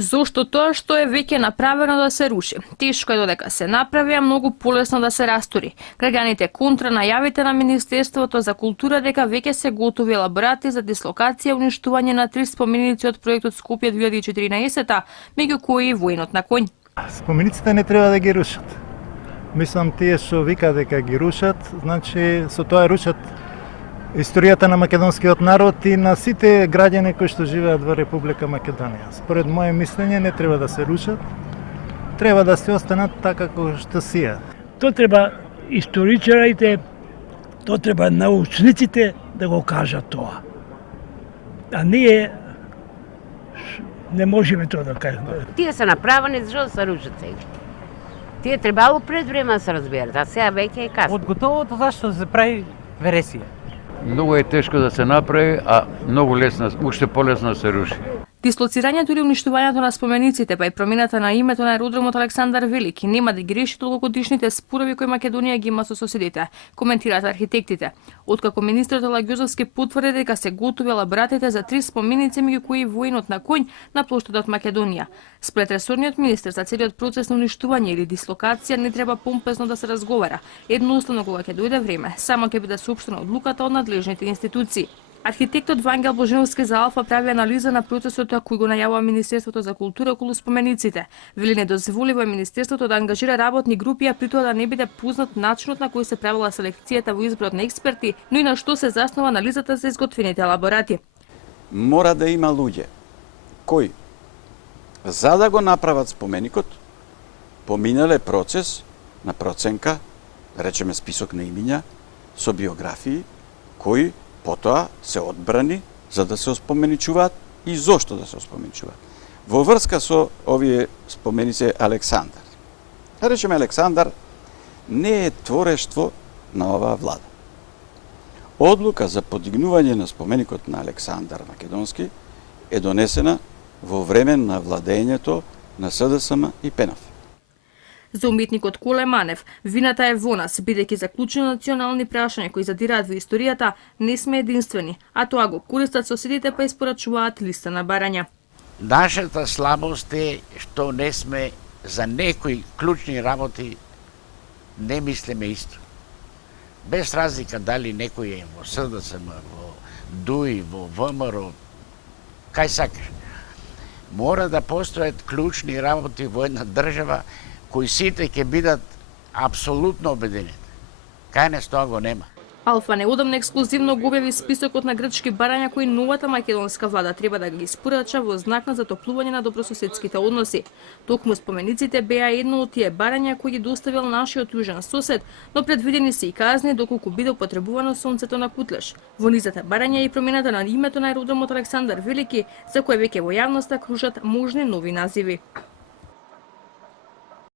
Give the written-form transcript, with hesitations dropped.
Зошто тоа што е веќе направено да се руши? Тешко е додека се направи, а многу полесно да се растури. Граѓаните контра најавите на Министерството за култура дека веќе се готови елаборати за дислокација и уништување на 3 споменици од проектот Скопје 2014, меѓу кои и воинот на конј. Спомениците не треба да ги рушат. Мислам, тие што вика дека ги рушат, значи со тоа рушат историјата на македонскиот народ и на сите граѓани кои што живеат во Република Македонија. Според моје мислење не треба да се рушат, треба да се останат така како што сија. То треба историчарите, то треба научниците да го кажат тоа. А ние не можеме тоа да кажеме. Тие се направени зашто да се рушат сега. Тие требало пред време да се разберат, а сега веќе е касно. Од готовото зашто се прави вересија? Многу е тешко да се направи, а многу лесно, уште полесно да се руши. Дислоцирањето или уништувањето на спомениците, па и промената на името на аеродромот Александар Велики нема да ги реши долгогодишните спорови кои Македонија ги има со соседите, коментираат архитектите. Откако министерот Алагјозовски потврди дека се готови елаборатите за 3 споменици меѓу кои воинот на конј на плоштадот Македонија. Според ресорниот министер, за целиот процес на уништување или дислокација не треба помпезно да се разговара. Едноставно кога ќе дојде време, само ќе биде соопштена одлуката од надлежните институции. Архитектот Вангел Божиновски за Алфа прави анализа на процесот кој го најавува Министерството за култура околу спомениците. Вели недозволиво е Министерството да ангажира работни групи, а при тоа да не биде познат начинот на кој се правила селекцијата во изборот на експерти, но и на што се заснова анализата за изготвените елаборати. Мора да има луѓе кои за да го направат споменикот поминале процес на проценка, да речеме список на имиња со биографии кои потоа се одбрани за да се оспоменичуваат и зошто да се оспоменичуваат. Во врска со овие споменици Александар. Да речеме, Александар не е творештво на оваа влада. Одлука за подигнување на споменикот на Александар Македонски е донесена во време на владењето на СДСМ и ПНФ. За уметникот Коле Манев, вината е во нас, бидејќи за клучни национални прашања кои задираат во историјата не сме единствени, а тоа го користат соседите па испорачуваат листа на барања. Нашата слабост е што не сме за некои клучни работи не мислиме исто. Без разлика дали некој е во СДСМ, во ДУИ, во ВМРО, кај сакаш. Мора да постојат клучни работи во една држава кои сите ќе бидат апсолутно обединети. Кај нас тоа го нема. Алфа неодамна ексклузивно го објави списокот на грчки барања кои новата македонска влада треба да ги испорача во знак на затоплување на добрососедските односи. Токму спомениците беа едно од тие барања кои ги доставил нашиот јужен сосед, но предвидени се и казни доколку биде употребувано сонцето на Кутлеш. Во низата барања и промената на името на аеродромот Александар Велики, за кој веќе во јавноста кружат можни нови називи.